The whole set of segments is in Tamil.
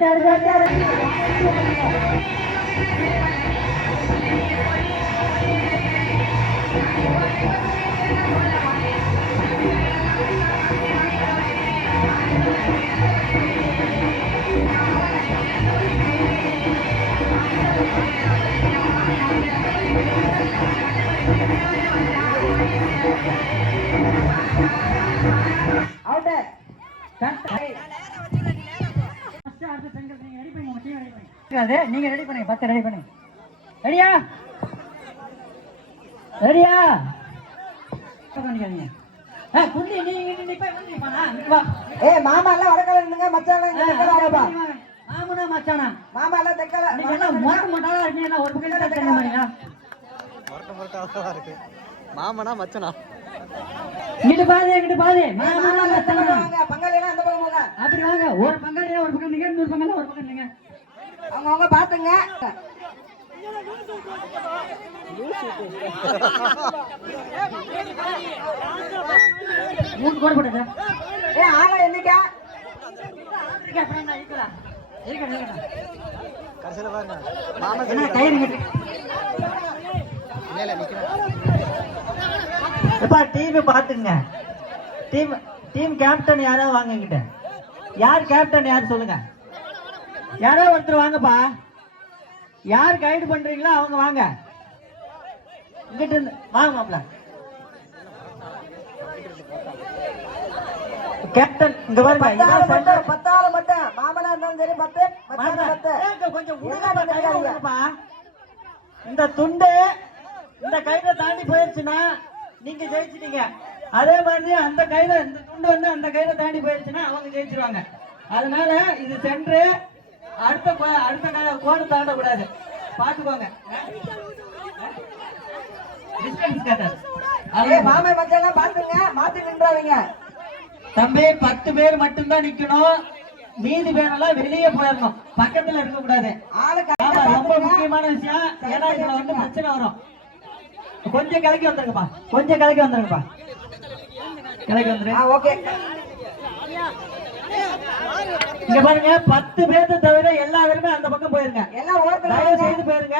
அடுத்த நெக்ஸ்ட் அடுத்த அடுத்த அடுத்த நீங்க ரெடி பண்ணுங்க. பத்து ரெடி பண்ணுங்க. ரெடியா ரெடியா பண்ணிக்காதீங்க. மாமா எல்லாம் வடக்கால இருந்துங்க மச்சான் தெக்கல மாமனா மச்சானா? மாமா எல்லாம் தெக்கல நீங்க எல்லாம் மொட்டை மொட்டாளா இருக்கீங்க? எல்லாம் ஒரு பக்கம் தான் தெரிய மாட்டீங்களா? முரட்ட முரட்டாதான் இருக்கு. மாமனா மச்சனா? இங்கிட்டு பாரு இங்கிட்டு பாரு. மாமனா மச்சானா? வாங்க. பங்காளி எல்லாம் அந்த பக்கம் போங்க அப்படி வாங்க. ஒரு பங்காளியா ஒரு பக்கம் நீங்க இன்னொரு பங்காளி ஒரு பக்கம் நீங்க அவங்க அவங்க பாத்துங்க. மூணு கோடு போடுங்க ஏ ஆளை எண்ணிக்க இங்க அப்புறம் என்ன இருக்கலாம் இருக்கட்டும் இருக்கட்டும் கடைசியில பாருங்க. மாமா இல்ல இல்ல நிக்கிறேன் எப்பா டீம் பாத்துங்க டீம் டீம் கேப்டன் யாரோ வாங்க இங்கிட்ட யார் கேப்டன் யார் சொல்லுங்க? யாரோ ஒருத்தர் வாங்கப்பா. யார் கைடு பண்றீங்களோ அவங்க வாங்க. இங்கிட்ட இருந்து வாங்க மாப்ள கேப்டன் இங்க பாருங்க இதான் மட்டும் மாமனா இருந்தாலும் சரி பத்து. பத்து. கொஞ்சம்? உடுங்கப்பா. இந்த துண்டு இந்த கையில தாண்டி போயிருச்சுன்னா நீங்க ஜெயிச்சிட்டீங்க. அதே மாதிரி அந்த கையில இந்த துண்டு வந்து அந்த கையில தாண்டி போயிருச்சுன்னா அவங்க ஜெயிச்சிருவாங்க. அதனால இது சென்று அடுத்த அடுத்த கோடு தாண்டக்கூடாது பாத்துக்கோங்க. மாமா மச்சான் எல்லாம் பாத்துங்க மாத்தி நின்றாதீங்க. தம்பி பத்து பேர் மட்டும்தான் நிக்கணும். மீதி பேரெல்லாம் வெளியே போயிடணும். பக்கத்துல இருக்க கூடாது. ரொம்ப முக்கியமான விஷயம். ஏன்னா இதுல வந்து பிரச்சனை வரும். கொஞ்சம் கிளக்கி வந்துருங்கப்பா. கொஞ்சம் கிளக்கி வந்துருங்கப்பா. கிளக்கி வந்துரு. ஆ ஓகே. இங்க பாருங்க பத்து பேர்த்த தவிர எல்லா பேருமே அந்த பக்கம் போயிருங்க. எல்லாம் தயவு. செய்து போயிருங்க.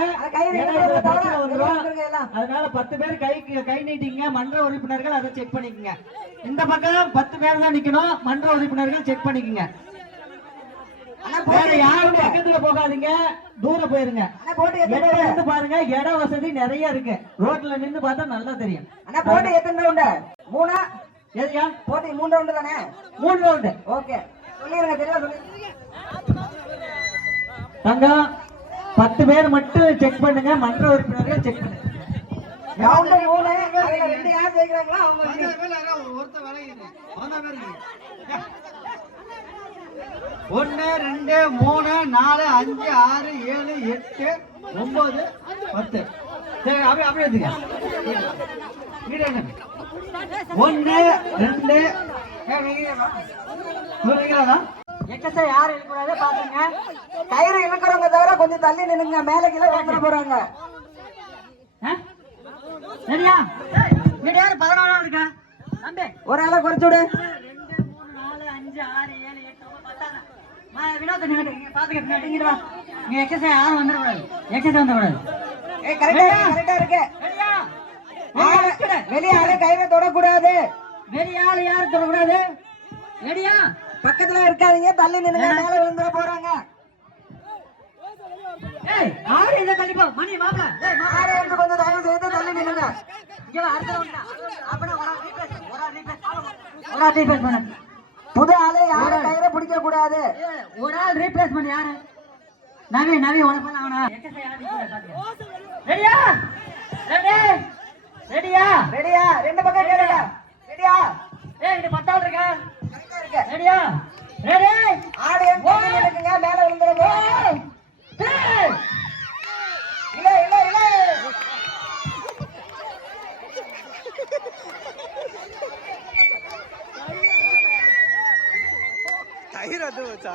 அதனால பத்து பேர் கை கை நீட்டிங்க மன்ற உறுப்பினர்கள் அதை செக் பண்ணிக்கங்க. இந்த பக்கம் பத்து பேர் தான் நிக்கணும் மன்ற உறுப்பினர்கள் செக் பண்ணிக்கங்க. வேற யாரும் பக்கத்துல போகாதீங்க தூரம் போயிருங்க? இருந்து பாருங்க இட வசதி நிறைய இருக்கு. ரோட்ல நின்னு பார்த்தா நல்லா தெரியும். அண்ணா போட்டு எத்தனை ரவுண்டு மூணா? எதுயா போட்டி மூணு ரவுண்டு தானே? மூணு ரவுண்டு. ஓகே. தங்கம் பத்து பேர் மட்டும் செக் பண்ணுங்க மன்ற உறுப்பினர்கள் செக் பண்ணுங்க. ஒன்னு ரெண்டு மூணு நாலு அஞ்சு ஆறு ஏழு எட்டு ஒன்பது பத்து. சரி அப்படியே அப்படியே? ஒன்னு ரெண்டு எக்கச்ச யாரும் பாத்துங்க. கயிறு இழுக்கிறவங்க தவிர கொஞ்சம் தள்ளி நின்னுங்க மேல கீழே வந்துட போறாங்க. ரெடியா இங்கிட்ட யாரு பதினோரா இருக்கா? ஒரு ஆளை குறைச்சு விடு. அஞ்சு ஆறு ஏழு எட்டு ஒன்பது பத்தாங்க மா வினோத் நீங்க இங்க பாத்துக்க பின்னாடி இங்கிட்டு வா. இங்க எக்கச்ச யாரும் வந்துடக்கூடாது எக்கச்ச வந்துடக்கூடாது ஏ கரெக்டா கரெக்டா இருக்கு. வெளிய தொடக்கூடாது. வெளிய ஆளு யாரும் தொடக்கூடாது. ரெடியா? பக்கத்துல இருக்காதீங்க. தள்ளி நின்னுங்க மேல விழுந்துட போறாங்க. ஏய் ஆறு இதை கண்டிப்பா மணி மாப்பிள. ஏய் மா ஆளு வந்து கொஞ்சம் தயவு செய்து தள்ளி இங்க வா அடுத்த ரவுண்டா அப்பனா ஒரு ஆள் ரீப்ளேஸ் ஒரு ஆள் ரீப்ளேஸ் ஒரு ஆள் ரீப்ளேஸ் பண்ணு. புது ஆளு யாரும் கயிறை பிடிக்க கூடாது ஒரு ஆள் ரீப்ளேஸ் பண்ணு யாரு? நவி நவி பண்ண அவனா ரெடியா? ரெடி? ரெடியா? ரெடியா? ரெண்டு பக்கம் கேளுங்க. ரெடியா ஏய் இது பத்தாள் இருக்கா? கரெக்டா இருக்கு ரெடியா? ரெடி? ஆடு நின்னுக்குங்க மேல போறாங்க இல்ல இல்ல இல்ல கயிறு அது வச்சா?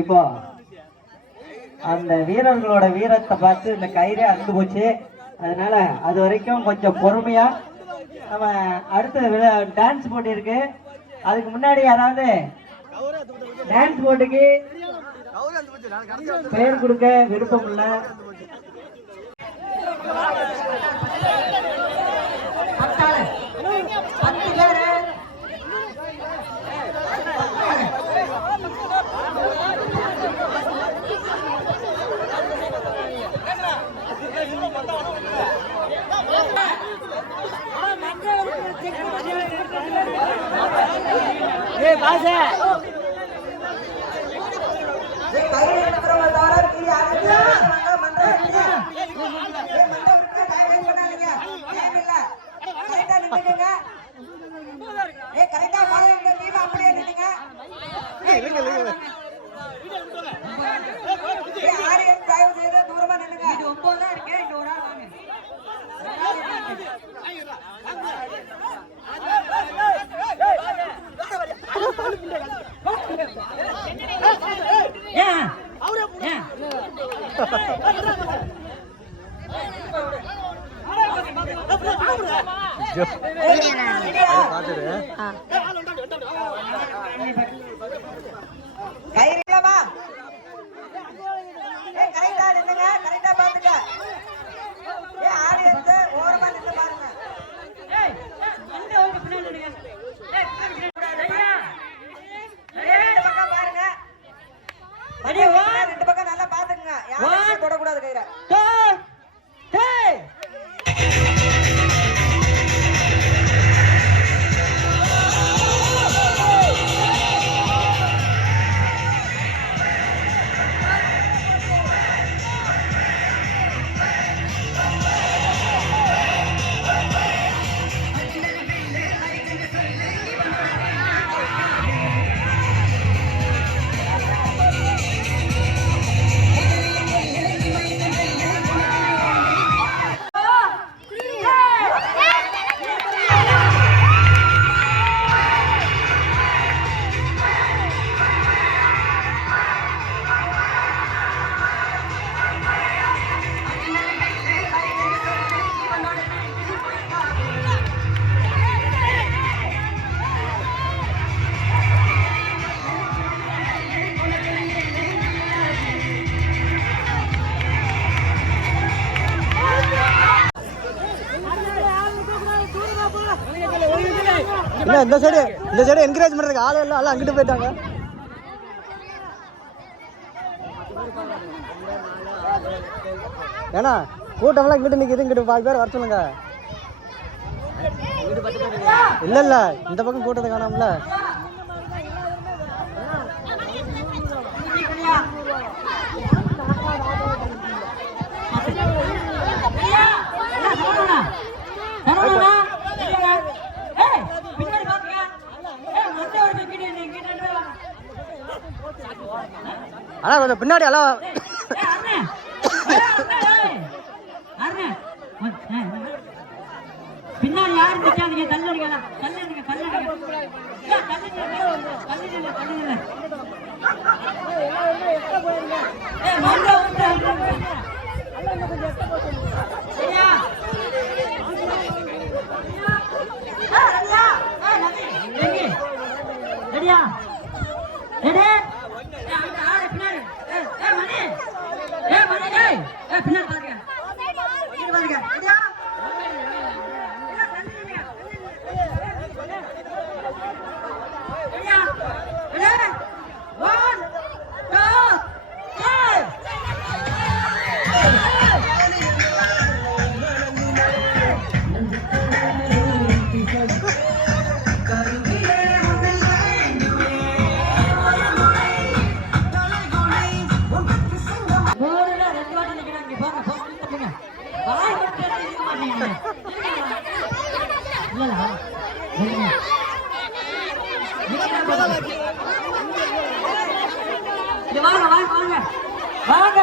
இப்போ அந்த வீரர்களோட வீரத்தை பார்த்து இந்த கயிறே அறுந்து போச்சு. அதனால அது வரைக்கும் கொஞ்சம் பொறுமையா நம்ம அடுத்த டான்ஸ் போட்டிருக்கு அதுக்கு முன்னாடி யாராவது டான்ஸ் போட்டிக்கு பெயர் கொடுக்க விருப்பம் இல்லை. தயவு செய்து தூரமா நின்னுங்க ஒன்பது ஆ. இந்த சைடு இந்த சைடு என்கரேஜ் பண்ணுறதுக்கு ஆளு இல்லை ஆள் அங்கிட்டு போயிட்டாங்க. ஏன்னா கூட்டம்லாம் இங்கிட்டு நிற்கிது இங்கிட்டு பாதி பேர் வர சொல்லுங்க. இல்லை இல்லை இந்த பக்கம் கூட்டத்தை காணாமல அதான் கொஞ்சம் பின்னாடி எல்லாம் வாங்க வாங்க வாங்க